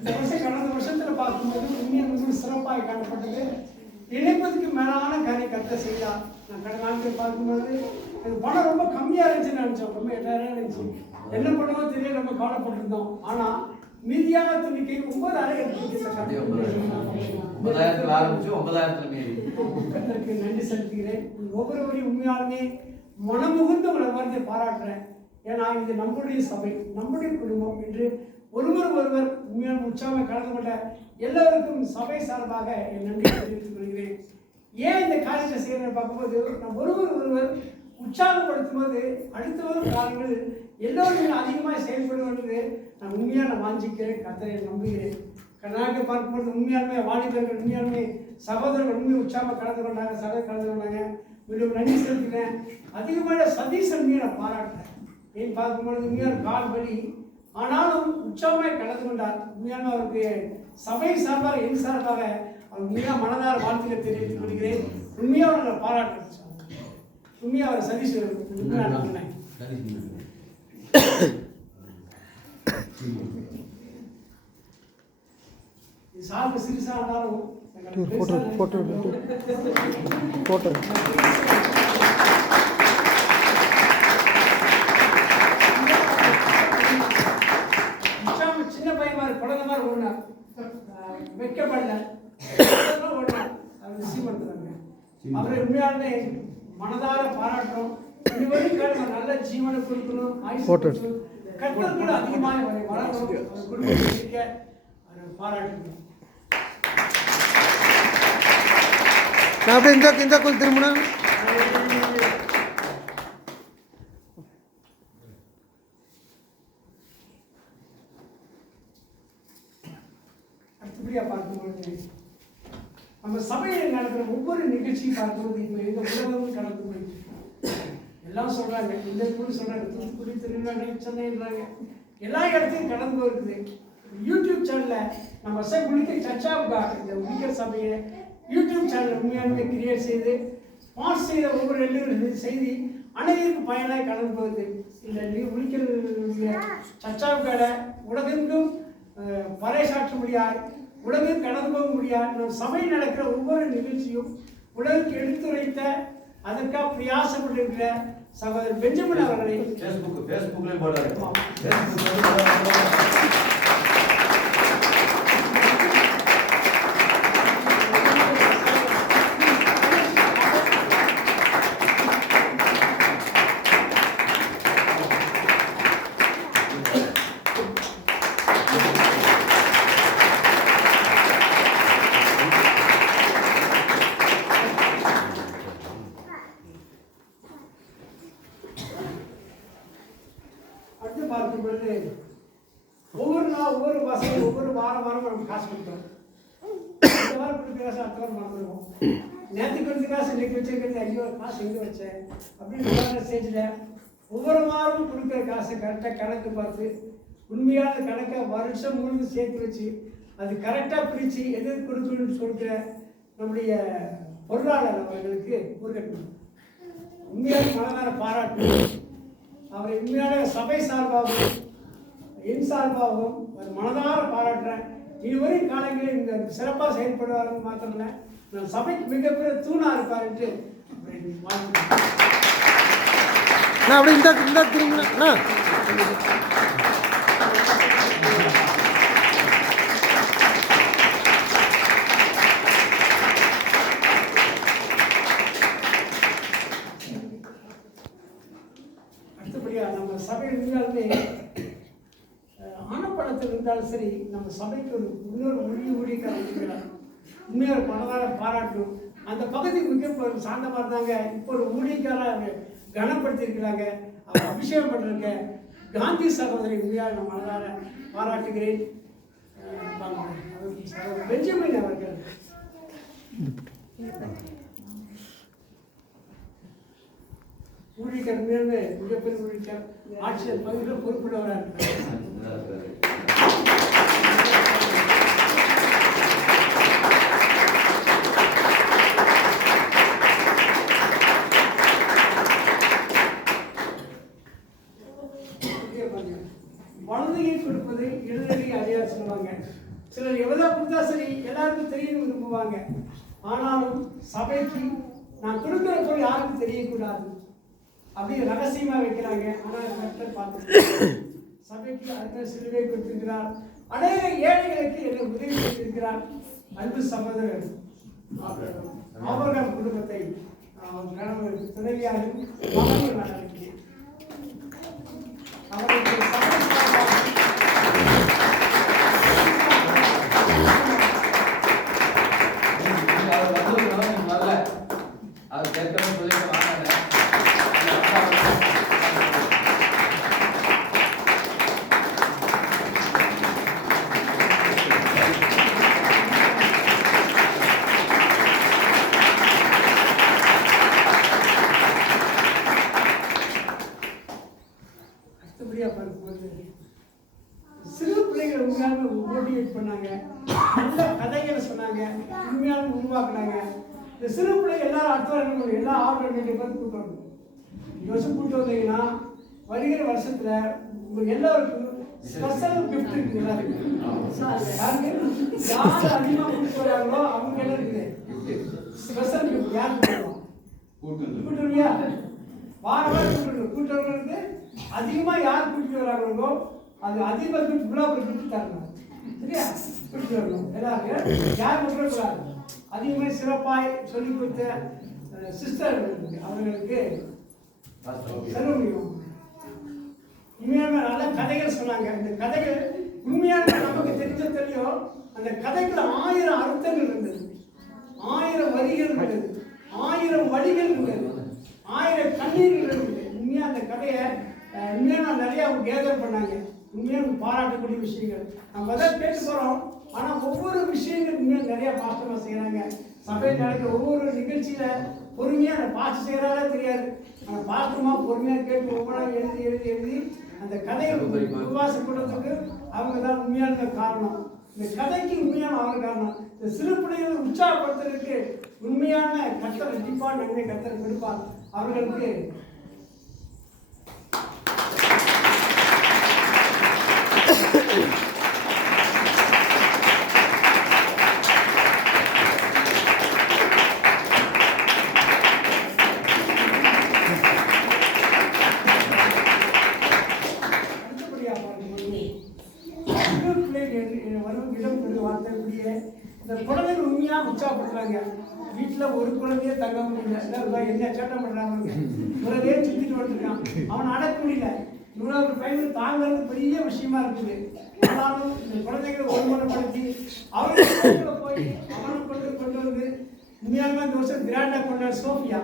இந்த வருஷம் கடந்த வருஷத்துல பார்க்கும்போது உண்மையாக மிகவும் சிறப்பாக காணப்பட்டது. நினைப்பதுக்கு மேலான காரியம் கத்த செய்தார். நான் கடந்த நாட்கள் பார்க்கும்போது பணம் ரொம்ப கம்மியாக இருந்துச்சுன்னு நினச்சோம். ரொம்ப எட்டாயிரம் இருந்துச்சு. என்ன பண்ணுவோம் தெரியல ரொம்ப கவலைப்பட்டிருந்தோம். ஆனால் மீதியான துணிக்கை ஒன்பது அறை ஒன்பதாயிரத்துல. ஆரம்பிச்சு ஒன்பதாயிரத்துல நன்றி செலுத்துகிறேன். ஒவ்வொருவரையும் உண்மையாலுமே மனமுகுந்து உங்களை வார்த்தை பாராட்டுறேன். ஏன்னா இது நம்முடைய சபை நம்முடைய குடும்பம் என்று ஒருவர் ஒருவர் உண்மையான உற்சாகமாக கலந்து கொண்ட எல்லோருக்கும் சபை சார்பாக என் நன்றி தெரிவித்துக் கொள்கிறேன். ஏன் இந்த காரியத்தை செய்கிறேன் பார்க்கும்போது நம் ஒருவர் ஒருவர் உற்சாகப்படுத்தும் போது அடுத்து வரும் காலங்கள் எல்லோரும் அதிகமாக செயல்படும் என்று நான் உண்மையான வாஞ்சிக்கிறேன் கத்தரை நம்புகிறேன். கர்நாடக பார்க்கும்போது உண்மையாலுமே வாலிபர்கள் உண்மையாலுமே சகோதரர்கள் உண்மை உற்சாகமாக கலந்து கொண்டாங்க சகோதரர் கலந்து கொண்டாங்க. மீண்டும் நன்றி செலுத்துகிறேன். அதிகமான சதீசன் மீனை பாராட்டுறேன். ஏன் பார்க்கும்பொழுது உண்மையான கால் வழி ஆனாலும் உற்சாகமாய் கலந்து கொண்டார். உண்மையான அவருக்கு சபை சார்பாக என் சார்பாக அவர் உண்மையாக மனதார வாழ்த்துக்களை தெரிவித்துக் கொள்கிறேன். உண்மையாக அவரை பாராட்டு. உண்மையாக அவர் சதீஷ் சார்பு சிறுசா இருந்தாலும் போட்டோ போட்டோ போட்டோ வெக்கப்படல. ஓடினார் அவர் சீமந்தாங்க அவரை உண்மையாலுமே மனதார பாராட்டுறோம். கேளுங்க, நல்ல ஜீவனை கொடுக்கணும். கொடுக்கணும். கர்த்தருக்குள்ள அதிகமாக அவரை அவர் குடும்பத்தை பாராட்டுகிறோம். நான் அப்படியே இந்த இந்த கொஞ்சம் திரும்பினா? இப்படியா பார்க்கும் பொழுது? நம்ம சபையில் நடக்கிற ஒவ்வொரு நிகழ்ச்சியும் பார்க்கும்போது இப்போ எங்கள் உலகமும் கடந்து போயிட்டு எல்லாம் சொல்கிறாங்க இந்த ஊர் சொல்கிறாங்க தூத்துக்குடி திருநெல்வேலி சென்னைன்றாங்க எல்லா இடத்தையும் கடந்து போயிருக்குது. யூடியூப் சேனலில் நம்ம சார் குளிக்க சர்ச்சா இந்த உளிக்க சபையை யூடியூப் சேனல் உண்மையாலுமே கிரியேட் செய்து பாஸ் செய்த ஒவ்வொரு எல்லோரும் செய்தி அனைவருக்கும் பயனாக கடந்து போகுது இந்த உளிக்கல் சர்ச்சாவுக்கான உலகெங்கும் பறைசாற்ற முடியாது உலகில் கடந்து போக முடியாது நம் சபை நடக்கிற ஒவ்வொரு நிகழ்ச்சியும் உலகுக்கு எடுத்துரைத்த அதற்காக பிரயாசப்பட்டிருக்கிற சகோதரர் பெஞ்சமின் அவர்களை ஃபேஸ்புக் ஃபேஸ்புக்லயும் போடுறாரு. காசு இன்னைக்கு வச்சிருக்கிறது ஐயோ காசு எங்கே வச்சேன்? அப்படின்னு ஸ்டேஜில் ஒவ்வொரு வாரமும் கொடுக்குற காசை கரெக்டாக கணக்கு பார்த்து உண்மையான கணக்கை வருஷம் முழுந்து சேர்த்து வச்சு அது கரெக்டாக பிரித்து எது எது கொடுக்கணும்னு சொல்கிற நம்முடைய பொருளாளர் அவர்களுக்கு முருகன் உண்மையான மனதார பாராட்டு. அவரை உண்மையான சபை சார்பாகவும் என் சார்பாகவும் அவர் மனதார பாராட்டுறேன் இதுவரை காலங்களில் இந்த சிறப்பாக செயல்படுவார்கள் மாத்திரமில்ல நான் சபைக்கு மிகப்பெரிய தூணா இருப்பார் என்று அப்படியே இந்த இந்த திரும்பினா அடுத்தபடியா நம்ம சபை இருந்தாலுமே அஹ், ஆனப்படத்தில் இருந்தாலும் சரி நம்ம சபைக்கு ஒரு இன்னொரு மொழி ஊழியக்காரர் இருக்கிறார் உண்மையாக மனதார பாராட்டும். அந்த பகுதி மிகப்பெரும் ஒரு சாந்தமாக இருந்தாங்க இப்போ ஒரு ஊழியக்காரர் கனப்படுத்தியிருக்கிறாங்க அவர் அபிஷேகம் பண்ணிருக்க காந்தி சகோதரி உண்மையாக நான் மனதார பாராட்டுகிறேன். பெஞ்சமின் அவர்கள். ஊழியர் உண்மையாலுமே மிகப்பெரிய ஊழியர் ஆட்சியர் பகுதியில் பொறுப்புள்ளவராக இருக்கிறார் வலதுகை கொடுப்பது இடதுகை அறியாது சொல்லுவாங்க. சிலர் எவ்வளோ கொடுத்தா சரி எல்லாருக்கும் தெரியணும் விரும்புவாங்க. ஆனாலும் சபைக்கு நான் கொடுக்குற பொருள் யாருக்கும் தெரியக்கூடாது. அப்படி ரகசியமாக வைக்கிறாங்க. ஆனால் கரெக்டாக பார்த்து சபைக்கு அடுத்த சிலுவை கொடுத்திருக்கிறார். அநேக ஏழைகளுக்கு என்னை உதவி செய்திருக்கிறார்? அன்பு சகோதரர். அவர்கள் குடும்பத்தை கணவர் துணைவியாரும் மகன்கள் என்ன பார்த்து கூட்டு வரணும் இந்த வருஷம் கூட்டு வந்தீங்கன்னா வருகிற வருஷத்துல உங்களுக்கு எல்லாருக்கும் ஸ்பெஷல் கிஃப்ட் இருக்குது எல்லாருக்கும் யார் அதிகமா கூட்டு வராங்களோ அவங்க எல்லாம் இருக்குது ஸ்பெஷல் கிஃப்ட் யாருக்கு பண்ணுவோம் கூட்டுருவியா வார வாரம் கூட்டுரு கூட்டுறவங்களுக்கு அதிகமா யார் கூட்டிட்டு வராங்களோ அது அதிகமாக கிஃப்ட் குலாப் கூட்டி தரணும் சரியா கூட்டிட்டு வரணும் எல்லாருக்கும் யார் விட்டுறக்கூடாது அதிகமாக சிறப்பாய் சொல்லி கொடுத்த சிஸ்டர் அவர்களுக்கு செல்ல முடியும் உண்மையான நல்ல கதைகள் சொன்னாங்க. இந்த கதைகள் உண்மையான நமக்கு தெரிஞ்ச தெரியும் அந்த கதைக்குள்ள ஆயிரம் அர்த்தங்கள் இருந்தது. ஆயிரம் வரிகள் இருந்தது. ஆயிரம் வழிகள் இருந்தது. ஆயிரம் கண்ணீர்கள் இருந்தது. உண்மையா அந்த கதையை அஹ், உண்மையா நான் நிறைய கேதர் பண்ணாங்க. உண்மையா பாராட்டக்கூடிய விஷயங்கள். நம்ம தான் பேச போறோம். ஆனா ஒவ்வொரு விஷயங்கள் உண்மையா நிறைய பாஸ்டமா செய்யறாங்க சபையில் நடக்கிற ஒவ்வொரு நிகழ்ச்சியில பொறுமையா அந்த பாஸ்ட் செய்யறாலே தெரியாது. அந்த பாஸ்டமா பொறுமையா கேட்டு ஒவ்வொன்றா எழுதி எழுதி எழுதி அந்த கதையை உருவாசப்படுறதுக்கு அவங்க தான் உண்மையான காரணம். இந்த கதைக்கு உண்மையான அவங்க காரணம். இந்த சிறு பிள்ளைகளை உற்சாகப்படுத்துறதுக்கு உண்மையான கத்தர் கண்டிப்பா நன்மை கத்தர் கொடுப்பார். அவர்களுக்கு அடுத்தபடியாக குழந்தைகள் உற்சாகப்படுத்துறாங்க வீட்டில் ஒரு குழந்தைய தங்க முடியல. என்ன இவன் என்ன சேட்டை பண்ணுறாங்க ஒரே சுத்திட்டு வந்துருக்கான். அவன் அடக்க முடியல. இவ்வளவு பயந்து தாங்கிறது பெரிய விஷயமா இருக்குது. ஆனாலும் இந்த குழந்தைகளை ஒருமுறைப்படுத்தி அவர்கள் போய் அவனை கொண்டு கொண்டு வந்து உண்மையாக இந்த வருஷம் கிராண்டாக கொண்டாடு சோஃபியா.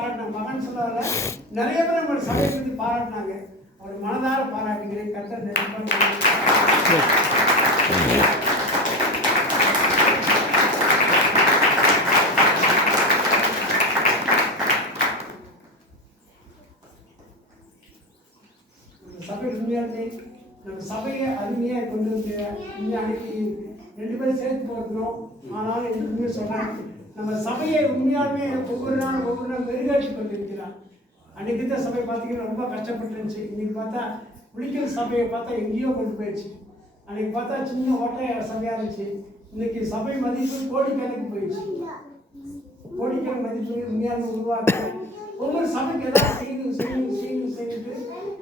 பாராட்டினாங்க மகன் சொல்ல நிறைய பேர் நம்ம சபையை பற்றி பாராட்டினாங்க. அவர் மனதார பாராட்டுகிறேன். கட்ட நிறைய நம்ம நம்ம சபையை அருமையாக கொண்டு வந்து உண்மையாக அன்னைக்கு ரெண்டு பேரும் சேர்த்து போகிறோம். ஆனாலும் எனக்கு சொன்னாங்க நம்ம சபையை உண்மையாலுமே ஒவ்வொரு நாளும் ஒவ்வொரு நாள் மெருகாட்சி கொண்டிருக்கிறார். அன்னைக்கு தான் சபை பார்த்தீங்கன்னா ரொம்ப கஷ்டப்பட்டுருந்துச்சு இன்றைக்கி இன்னைக்கு பார்த்தா குளிக்கிற சபையை பார்த்தா எங்கேயோ கொண்டு போயிடுச்சு. அன்னைக்கு பார்த்தா சின்ன ஓட்டை சபையாக இருந்துச்சு. இன்னைக்கு சபை மதிப்பு கோடிக்கணக்கு போயிடுச்சு. கோடிக்கணக்கு மதிப்பு உண்மையாக உருவாக்க ஒவ்வொரு சபைக்கு எதாவது செய்யணும் செய்யணும் செய்யணும் செய்யிட்டு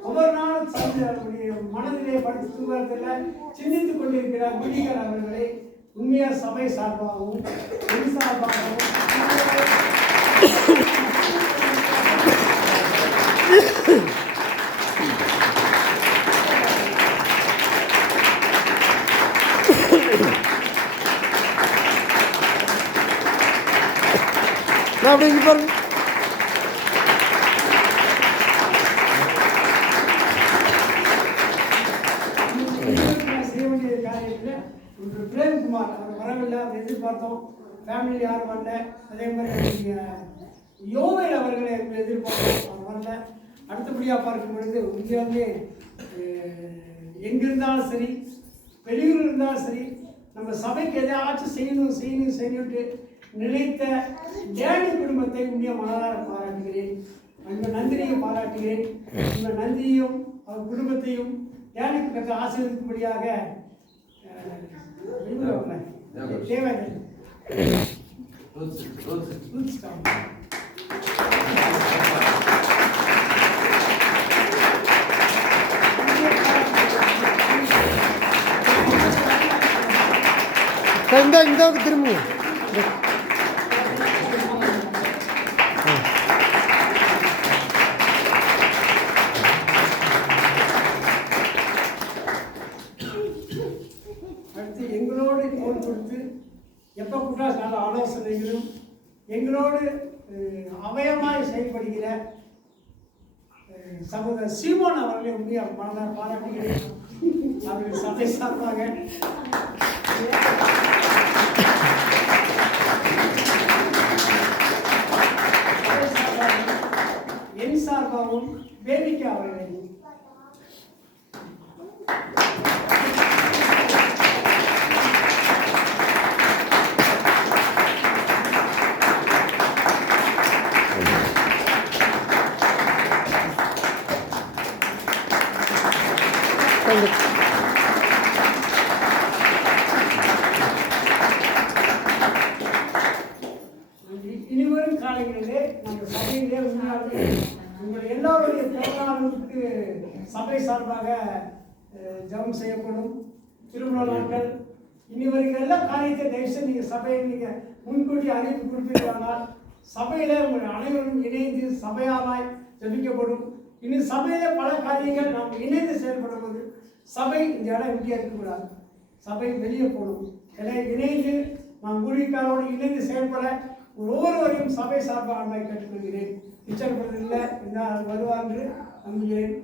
ஒவ்வொரு நாளும் சபையுடைய மனதிலே படுத்து தூங்குறதில்ல சிந்தித்துக் கொண்டிருக்கிறார் குடிகார் அவர்களை. உண்மையா சபை சார்பாகவும் என் சார்பாகவும் நான் அப்படி இங்கே பாருங்க வரல அதே மாதிரி நீங்கள் யோவேல் அவர்களை எதிர்பார்த்தோம் எதிர்பார்க்க வரல அடுத்தபடியாக பார்க்கும் பொழுது உண்மையாலுமே எங்கிருந்தாலும் சரி வெளியூர் இருந்தாலும் சரி நம்ம சபைக்கு எதையாச்சும் செய்யணும் செய்யணும் செய்யணும்ட்டு நினைத்த டேனி குடும்பத்தை உண்மைய மனதார பாராட்டுகிறேன். அந்த நந்தினியை பாராட்டுகிறேன். உங்கள் நந்தியையும் அவர் குடும்பத்தையும் டேனி குடும்பத்தை ஆசீர்வதிக்கும்படியாக அஹ், இவரு அவங்க, தேவதன் ரோஸ் ரோஸ் குறிச்சிட்டாங்க. சார் இந்த இந்த பக்கம் திரும்புங்க இந்த. அடுத்து எப்போ நல்ல ஆலோசனைகளும் எங்களோடு அவயமாய் செயல்படுகிற அஹ், சகோதரர் சீமோன் அவர்களை உண்மையாக மனதார் பாராட்டுகிறேன் அவர்கள் சபை சார்பாக, என் சார்பாகவும் வேடிக்கை அவர்களை சார், இனி- இனிவரும் காலங்களிலே நம்ம சபையிலே உண்மையாகவே உங்கள் எல்லோருடைய பிறந்தநாளுக்கு சபை சார்பாக ஜபம் ஜெபம் செய்யப்படும். திருமண நாட்கள் இனி வருகிற எல்லா காரியத்தை தயவுசெய்து நீங்கள் சபையில் நீங்கள் முன்கூட்டி அறிவிப்பு கொடுப்பீர்களானால் சபையில் உங்கள் அனைவரும் இணைந்து சபையாராய் ஜபிக்கப்படும். இனி சபையிலே பல காரியங்கள் நாம் இணைந்து செயல்படுவது சபை இந்த இடம் இங்கே இருக்கக்கூடாது. சபை வெளியே போகணும். எல்லாம் இணைந்து நாம் ஊழியக்காரோடு இணைந்து செயல்பட ஒவ்வொருவரையும் சபை சார்பாக அன்பாய் கேட்டுக்கொள்கிறேன். கிச்சன் இல்லை இந்த வருவார் என்று நம்புகிறேன்.